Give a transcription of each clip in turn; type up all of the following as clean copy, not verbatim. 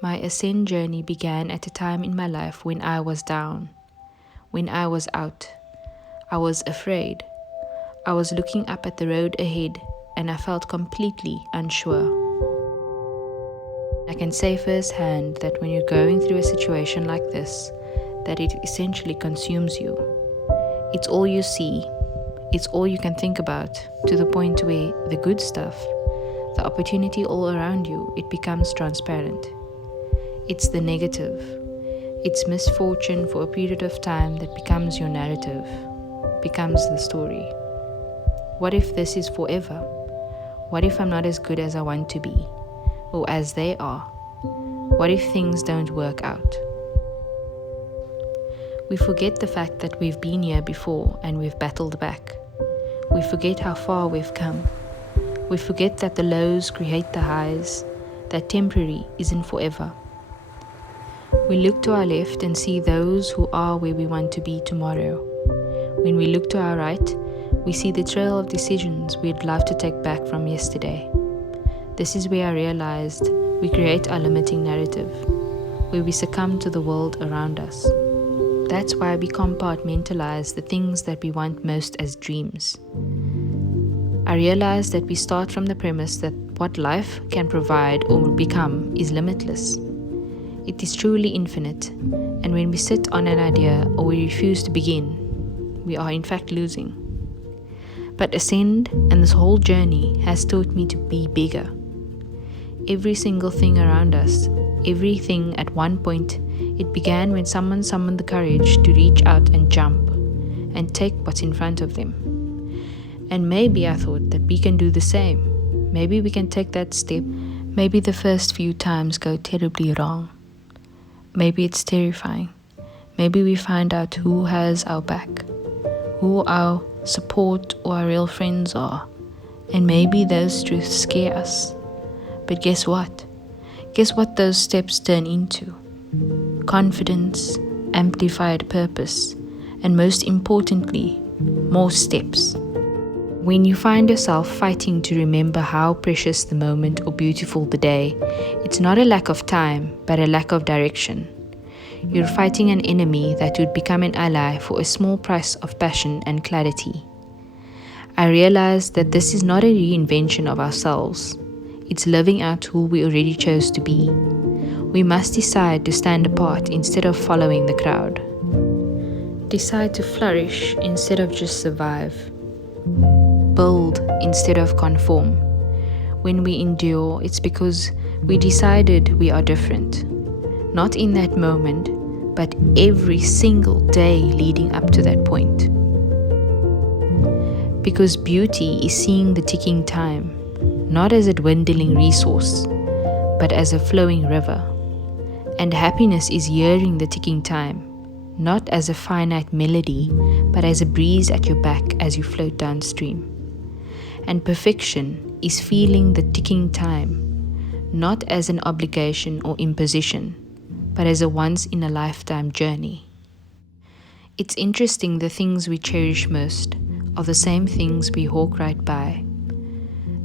My ascent journey began at a time in my life when I was down, when I was out. I was afraid. I was looking up at the road ahead and I felt completely unsure. I can say firsthand that when you're going through a situation like this, that it essentially consumes you. It's all you see. It's all you can think about, to the point where the good stuff, the opportunity all around you, it becomes transparent. It's the negative. It's misfortune for a period of time that becomes your narrative, becomes the story. What if this is forever? What if I'm not as good as I want to be, or as they are? What if things don't work out? We forget the fact that we've been here before and we've battled back. We forget how far we've come. We forget that the lows create the highs, that temporary isn't forever. We look to our left and see those who are where we want to be tomorrow. When we look to our right, we see the trail of decisions we'd love to take back from yesterday. This is where I realized we create our limiting narrative, where we succumb to the world around us. That's why we compartmentalize the things that we want most as dreams. I realized that we start from the premise that what life can provide or become is limitless. It is truly infinite, and when we sit on an idea or we refuse to begin, we are in fact losing. But Ascend and this whole journey has taught me to be bigger. Every single thing around us, everything at one point, it began when someone summoned the courage to reach out and jump and take what's in front of them. And maybe I thought that we can do the same. Maybe we can take that step. Maybe the first few times go terribly wrong. Maybe it's terrifying. Maybe we find out who has our back, who our support or our real friends are. And maybe those truths scare us. But guess what? Guess what those steps turn into? Confidence, amplified purpose, and most importantly, more steps. When you find yourself fighting to remember how precious the moment or beautiful the day, it's not a lack of time, but a lack of direction. You're fighting an enemy that would become an ally for a small price of passion and clarity. I realized that this is not a reinvention of ourselves. It's living out who we already chose to be. We must decide to stand apart instead of following the crowd. Decide to flourish instead of just survive. Build instead of conform. When we endure, it's because we decided we are different. Not in that moment, but every single day leading up to that point. Because beauty is seeing the ticking time, not as a dwindling resource, but as a flowing river. And happiness is hearing the ticking time, not as a finite melody, but as a breeze at your back as you float downstream. And perfection is feeling the ticking time, not as an obligation or imposition, but as a once-in-a-lifetime journey. It's interesting, the things we cherish most are the same things we hawk right by.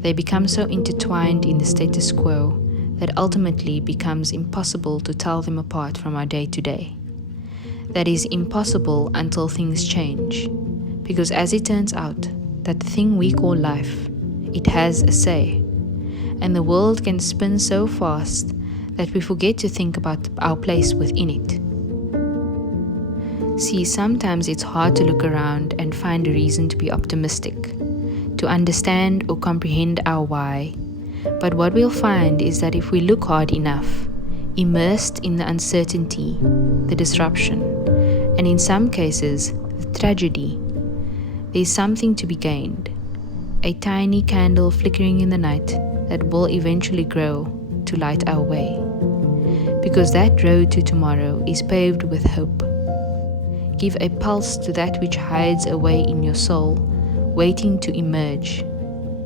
They become so intertwined in the status quo that ultimately becomes impossible to tell them apart from our day-to-day. That is impossible until things change, because as it turns out, that the thing we call life, it has a say, and the world can spin so fast that we forget to think about our place within it. See, sometimes it's hard to look around and find a reason to be optimistic, to understand or comprehend our why. But what we'll find is that if we look hard enough, immersed in the uncertainty, the disruption, and in some cases, the tragedy, there's something to be gained. A tiny candle flickering in the night that will eventually grow to light our way. Because that road to tomorrow is paved with hope. Give a pulse to that which hides away in your soul, waiting to emerge.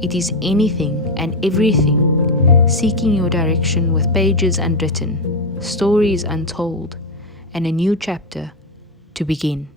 It is anything and everything, seeking your direction with pages unwritten, stories untold, and a new chapter to begin.